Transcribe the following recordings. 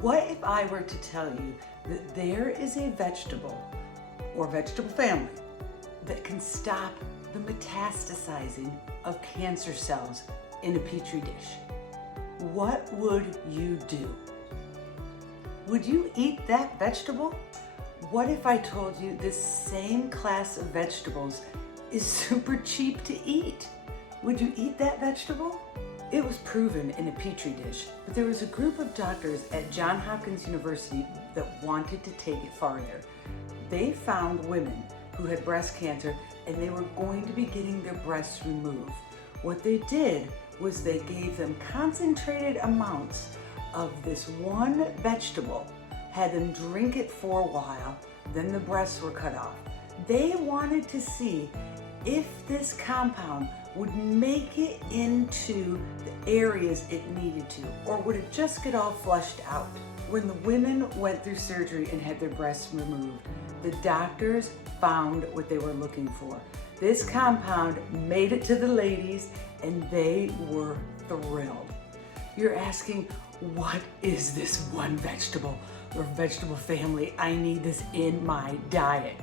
What if I were to tell you that there is a vegetable or vegetable family that can stop the metastasizing of cancer cells in a petri dish? What would you do? Would you eat that vegetable? What if I told you this same class of vegetables is super cheap to eat? Would you eat that vegetable? It was proven in a petri dish, but there was a group of doctors at Johns Hopkins University that wanted to take it farther. They found women who had breast cancer and they were going to be getting their breasts removed. What they did was they gave them concentrated amounts of this one vegetable, had them drink it for a while, then the breasts were cut off. They wanted to see if this compound would make it into the areas it needed to, or would it just get all flushed out? When the women went through surgery and had their breasts removed, the doctors found what they were looking for. This compound made it to the ladies and they were thrilled. You're asking, what is this one vegetable or vegetable family? I need this in my diet.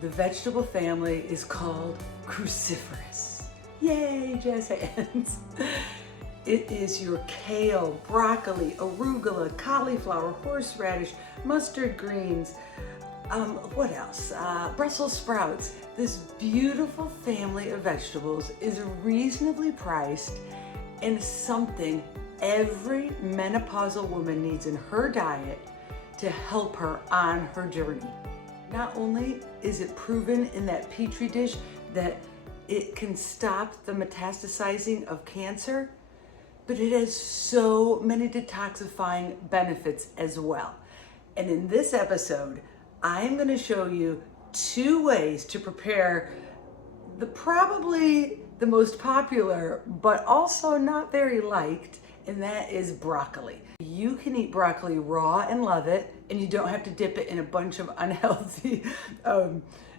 The vegetable family is called cruciferous. Yay, jazz hands. It is your kale, broccoli, arugula, cauliflower, horseradish, mustard greens, what else? Brussels sprouts. This beautiful family of vegetables is reasonably priced and something every menopausal woman needs in her diet to help her on her journey. Not only is it proven in that petri dish that it can stop the metastasizing of cancer, but it has so many detoxifying benefits as well. And in this episode, I'm going to show you 2 ways to prepare probably the most popular, but also not very liked, and that is broccoli. You can eat broccoli raw and love it, and you don't have to dip it in a bunch of unhealthy,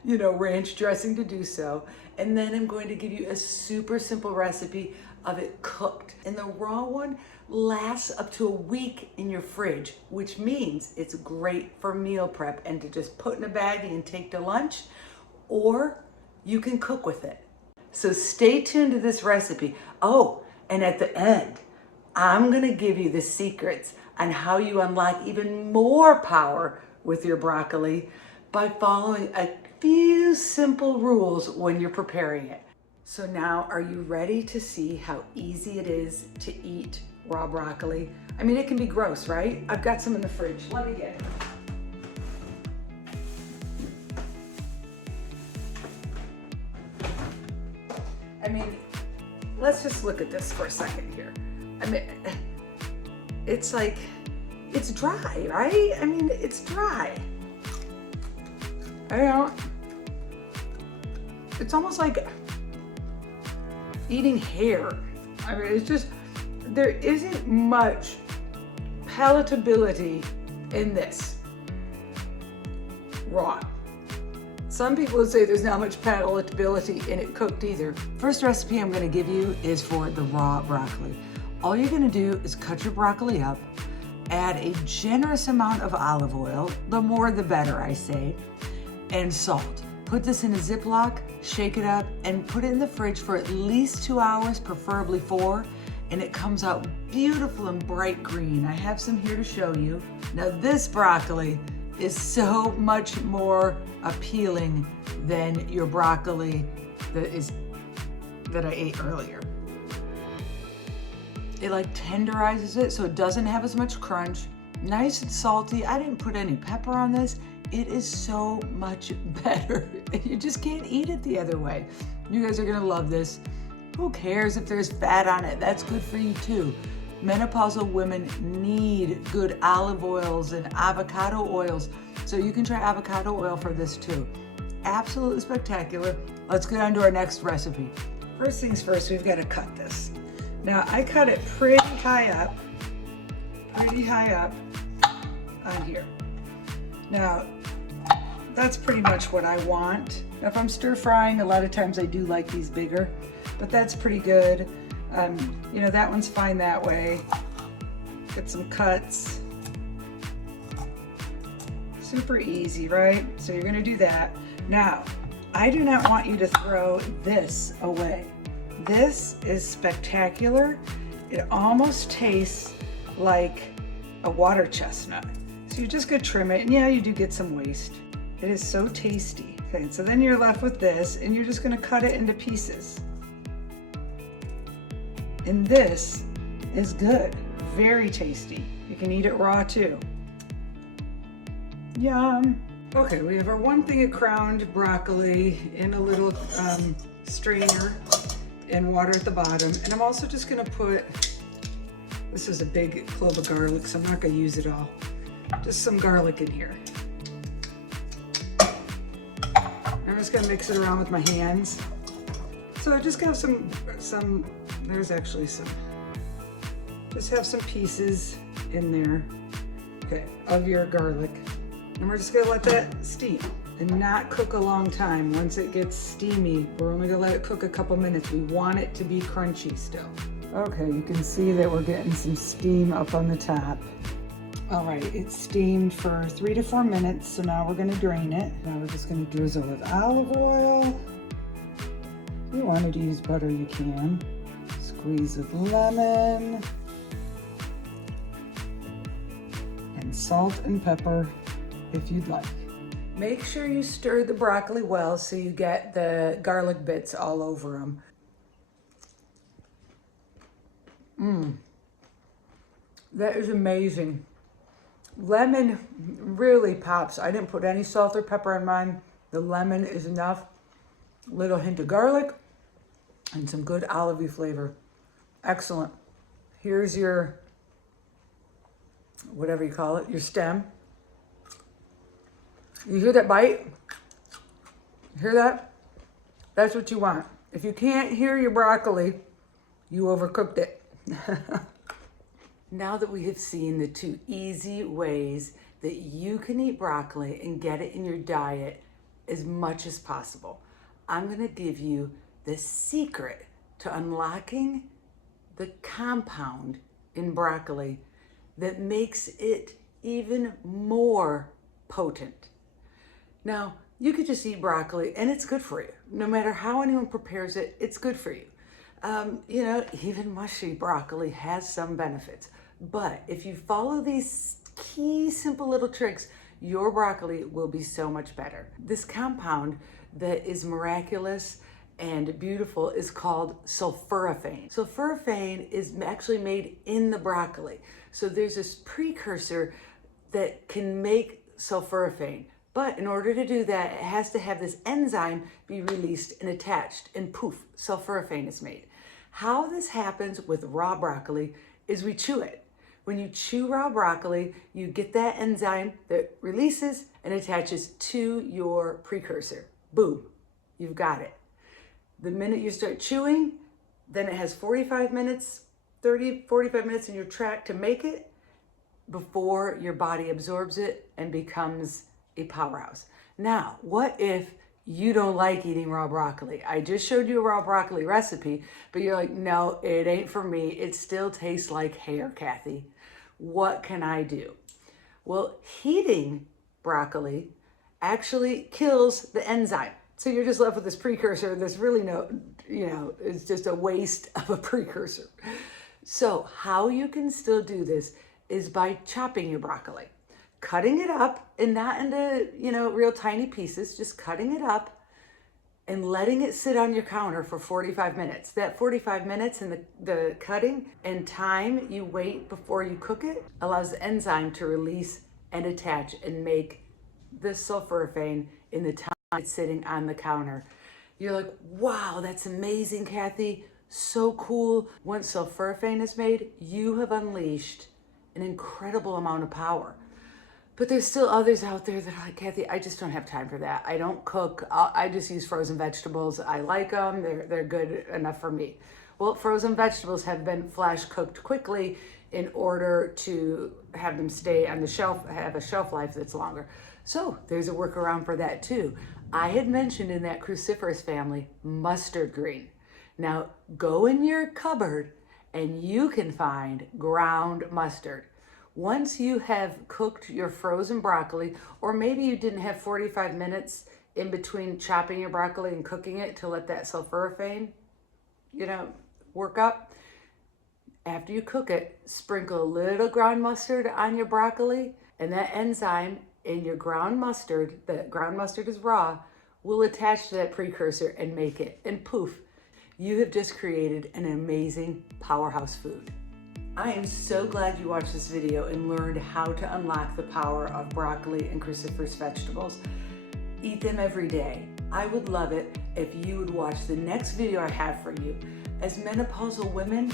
ranch dressing to do so. And then I'm going to give you a super simple recipe of it cooked. And the raw one lasts up to a week in your fridge, which means it's great for meal prep and to just put in a baggie and take to lunch, or you can cook with it. So stay tuned to this recipe. Oh, and at the end, I'm gonna give you the secrets on how you unlock even more power with your broccoli by following a few simple rules when you're preparing it. So now, are you ready to see how easy it is to eat raw broccoli? I mean, it can be gross, right? I've got some in the fridge. Let me get it. I mean, let's just look at this for a second here. I mean, it's like, it's dry, right? I mean, it's dry. It's almost like eating hair. I mean, it's just, there isn't much palatability in this raw. Some people would say there's not much palatability in it cooked either. First recipe I'm gonna give you is for the raw broccoli. All you're gonna do is cut your broccoli up, add a generous amount of olive oil, the more the better, I say, and salt. Put this in a Ziploc, shake it up, and put it in the fridge for at least 2 hours, preferably 4, and it comes out beautiful and bright green. I have some here to show you. Now this broccoli is so much more appealing than your broccoli that I ate earlier. It like tenderizes it so it doesn't have as much crunch. Nice and salty. I didn't put any pepper on this. It is so much better. You just can't eat it the other way. You guys are gonna love this. Who cares if there's fat on it? That's good for you too. Menopausal women need good olive oils and avocado oils. So you can try avocado oil for this too. Absolutely spectacular. Let's get on to our next recipe. First things first, we've got to cut this. Now I cut it pretty high up on here. Now, that's pretty much what I want. Now, if I'm stir frying, a lot of times I do like these bigger, but that's pretty good. That one's fine that way. Get some cuts. Super easy, right? So you're gonna do that. Now, I do not want you to throw this away. This is spectacular. It almost tastes like a water chestnut. So you're just gonna trim it, and yeah, you do get some waste. It is so tasty. Okay, so then you're left with this, and you're just gonna cut it into pieces. And this is good, very tasty. You can eat it raw too. Yum. Okay, we have our 1 thing of crowned broccoli in a little strainer and water at the bottom. And I'm also just gonna put, this is a big clove of garlic, so I'm not gonna use it all. Just some garlic in here. I'm just gonna mix it around with my hands. So I just have some, there's actually some, just have some pieces in there, okay, of your garlic. And we're just gonna let that steam and not cook a long time. Once it gets steamy, we're only gonna let it cook a couple minutes. We want it to be crunchy still. Okay, you can see that we're getting some steam up on the top. All right, it's steamed for 3 to 4 minutes, so now we're gonna drain it. Now we're just gonna drizzle with olive oil. If you wanted to use butter, you can. Squeeze of lemon. And salt and pepper if you'd like. Make sure you stir the broccoli well so you get the garlic bits all over them. That is amazing. Lemon really pops. I didn't put any salt or pepper in mine. The lemon is enough. Little hint of garlic and some good olivey flavor. Excellent. Here's your, whatever you call it, your stem. You hear that bite? Hear that? That's what you want. If you can't hear your broccoli, you overcooked it. Now that we have seen the 2 easy ways that you can eat broccoli and get it in your diet as much as possible, I'm gonna give you the secret to unlocking the compound in broccoli that makes it even more potent. Now, you could just eat broccoli and it's good for you. No matter how anyone prepares it, it's good for you. You know, even mushy broccoli has some benefits. But if you follow these key simple little tricks, your broccoli will be so much better. This compound that is miraculous and beautiful is called sulforaphane. Sulforaphane is actually made in the broccoli. So there's this precursor that can make sulforaphane. But in order to do that, it has to have this enzyme be released and attached, and poof, sulforaphane is made. How this happens with raw broccoli is we chew it. When you chew raw broccoli, you get that enzyme that releases and attaches to your precursor. Boom, you've got it. The minute you start chewing, then it has 45 minutes in your tract to make it before your body absorbs it and becomes a powerhouse. Now, what if you don't like eating raw broccoli? I just showed you a raw broccoli recipe, but you're like, no, it ain't for me. It still tastes like hair, Kathy. What can I do? Well, heating broccoli actually kills the enzyme. So you're just left with this precursor. There's really no, it's just a waste of a precursor. So how you can still do this is by chopping your broccoli, cutting it up, and not into, real tiny pieces, just cutting it up and letting it sit on your counter for 45 minutes. That 45 minutes and the cutting and time you wait before you cook it allows the enzyme to release and attach and make the sulforaphane in the time it's sitting on the counter. You're like, wow, that's amazing, Kathy. So cool. Once sulforaphane is made, you have unleashed an incredible amount of power. But there's still others out there that are like, Kathy, I just don't have time for that. I don't cook. I just use frozen vegetables. I like them. They're good enough for me. Well, frozen vegetables have been flash cooked quickly in order to have them stay on the shelf, have a shelf life that's longer. So there's a workaround for that too. I had mentioned in that cruciferous family, mustard green. Now go in your cupboard and you can find ground mustard. Once you have cooked your frozen broccoli, or maybe you didn't have 45 minutes in between chopping your broccoli and cooking it to let that sulforaphane, work up. After you cook it, sprinkle a little ground mustard on your broccoli, and that enzyme in your ground mustard, the ground mustard is raw, will attach to that precursor and make it. And poof, you have just created an amazing powerhouse food. I am so glad you watched this video and learned how to unlock the power of broccoli and cruciferous vegetables. Eat them every day. I would love it if you would watch the next video I have for you. As menopausal women,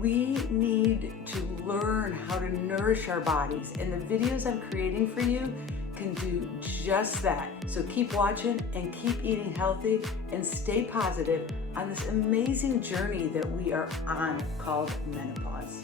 we need to learn how to nourish our bodies, and the videos I'm creating for you can do just that. So keep watching and keep eating healthy and stay positive on this amazing journey that we are on called menopause.